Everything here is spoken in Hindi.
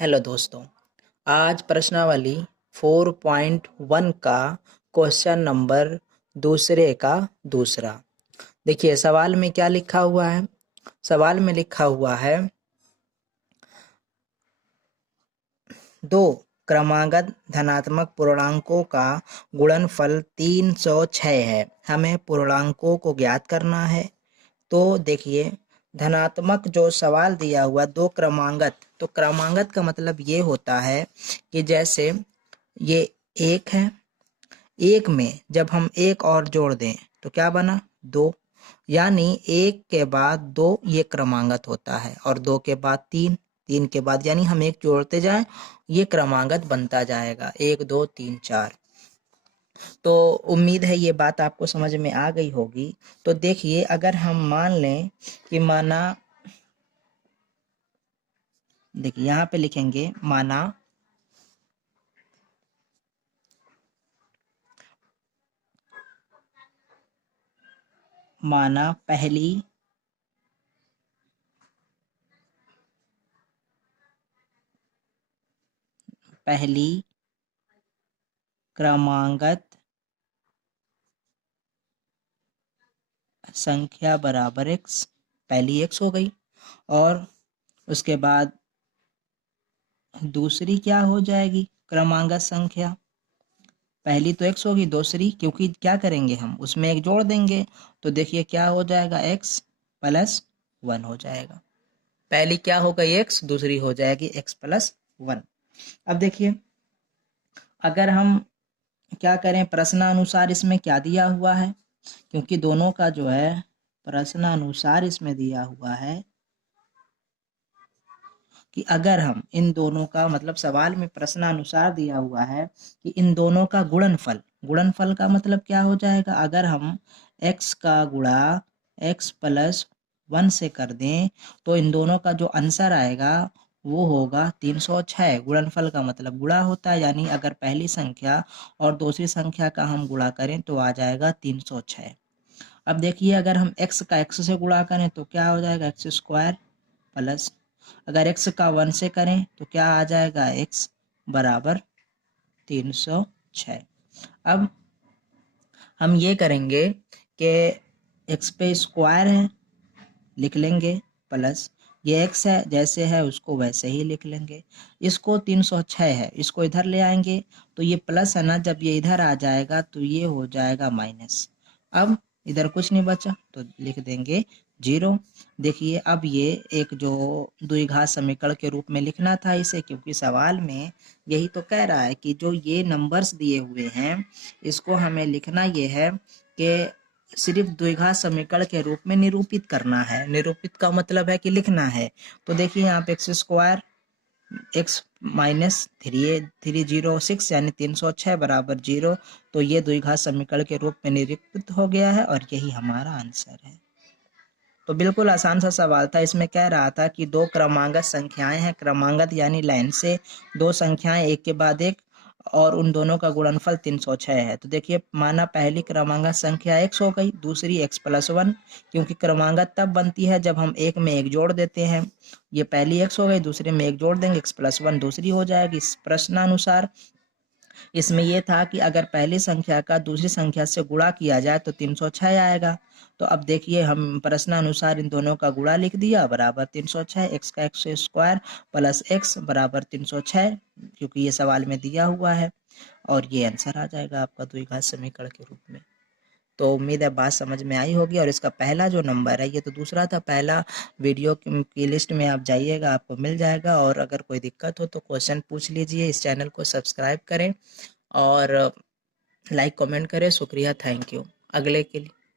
हेलो दोस्तों, आज प्रश्नावली 4.1 का क्वेश्चन नंबर दूसरे का दूसरा। देखिए सवाल में क्या लिखा हुआ है। सवाल में लिखा हुआ है दो क्रमागत धनात्मक पूर्णांकों का गुणनफल 306 है। हमें पूर्णांकों को ज्ञात करना है। तो देखिए धनात्मक जो सवाल दिया हुआ दो क्रमागत, तो क्रमागत का मतलब ये होता है कि जैसे ये एक है, एक में जब हम एक और जोड़ दें तो क्या बना, दो। यानी एक के बाद दो ये क्रमागत होता है और दो के बाद तीन, तीन के बाद यानी हम एक जोड़ते जाएं ये क्रमागत बनता जाएगा, एक दो तीन चार। तो उम्मीद है ये बात आपको समझ में आ गई होगी। तो देखिए अगर हम मान लें कि माना, देखिए यहाँ पे लिखेंगे माना पहली क्रमागत संख्या बराबर x, पहली x हो गई, और उसके बाद दूसरी क्या हो जाएगी क्रमागत संख्या। पहली तो x होगी, दूसरी क्योंकि क्या करेंगे हम उसमें एक जोड़ देंगे, तो देखिए क्या हो जाएगा x प्लस 1 हो जाएगा। पहली क्या हो गई x, दूसरी हो जाएगी x प्लस 1। अब देखिए अगर हम क्या करें, प्रश्नानुसार इसमें क्या दिया हुआ है, क्योंकि दोनों का जो है प्रश्नानुसार इसमें दिया हुआ है कि अगर हम इन दोनों का मतलब सवाल में प्रश्नानुसार दिया हुआ है कि इन दोनों का गुणनफल, गुणनफल का मतलब क्या हो जाएगा, अगर हम x का गुणा x प्लस 1 से कर दें तो इन दोनों का जो आंसर आएगा वो होगा 306। गुणनफल का मतलब गुणा होता है, यानी अगर पहली संख्या और दूसरी संख्या का हम गुणा करें तो आ जाएगा 306। अब देखिए अगर हम x का x से गुणा करें तो क्या हो जाएगा, एक्स स्क्वायर प्लस, अगर x का 1 से करें तो क्या आ जाएगा, x बराबर 306। अब हम ये करेंगे कि x पे स्क्वायर है लिख लेंगे, प्लस ये x है जैसे है उसको वैसे ही लिख लेंगे। इसको 306 है, इसको इधर ले आएंगे तो ये प्लस है ना, जब ये इधर आ जाएगा तो ये हो जाएगा माइनस। अब इधर कुछ नहीं बचा तो लिख देंगे 0। देखिए अब ये एक जो द्विघात समीकरण के रूप में लिखना था इसे, क्योंकि सवाल में यही तो कह रहा है कि जो ये नंबर्स दिए हुए हैं इसको हमें लिखना ये है कि सिर्फ द्विघात समीकरण के रूप में निरूपित करना है। निरूपित का मतलब है कि लिखना है। तो देखिए यहाँ पे एक्स स्क्वायर एक्स माइनस 306 यानी 306 बराबर 0। तो ये द्विघात समीकरण के रूप में निरूपित हो गया है और यही हमारा आंसर है। तो बिल्कुल आसान सा सवाल था। इसमें कह रहा था कि दो क्रमागत संख्याएं हैं, क्रमागत यानी लाइन से दो संख्याएं एक के बाद एक, और उन दोनों का गुणनफल 306 है। तो देखिए माना पहली क्रमागत संख्या x हो गई, दूसरी x प्लस 1, क्योंकि क्रमागत तब बनती है जब हम एक में एक जोड़ देते हैं। ये पहली x हो गई, दूसरे में एक जोड़ देंगे x प्लस 1 दूसरी हो जाएगी। इस प्रश्नानुसार इसमें यह था कि अगर पहली संख्या का दूसरी संख्या से गुणा किया जाए तो 306 आएगा। तो अब देखिए हम प्रश्नानुसार इन दोनों का गुणा लिख दिया बराबर 306, x का एक्स स्क्वायर प्लस x बराबर 306, क्योंकि ये सवाल में दिया हुआ है, और ये आंसर आ जाएगा आपका द्विघात समीकरण के रूप में। तो उम्मीद है बात समझ में आई होगी। और इसका पहला जो नंबर है, ये तो दूसरा था, पहला वीडियो की लिस्ट में आप जाइएगा आपको मिल जाएगा। और अगर कोई दिक्कत हो तो क्वेश्चन पूछ लीजिए। इस चैनल को सब्सक्राइब करें और लाइक कमेंट करें। शुक्रिया, थैंक यू। अगले के लिए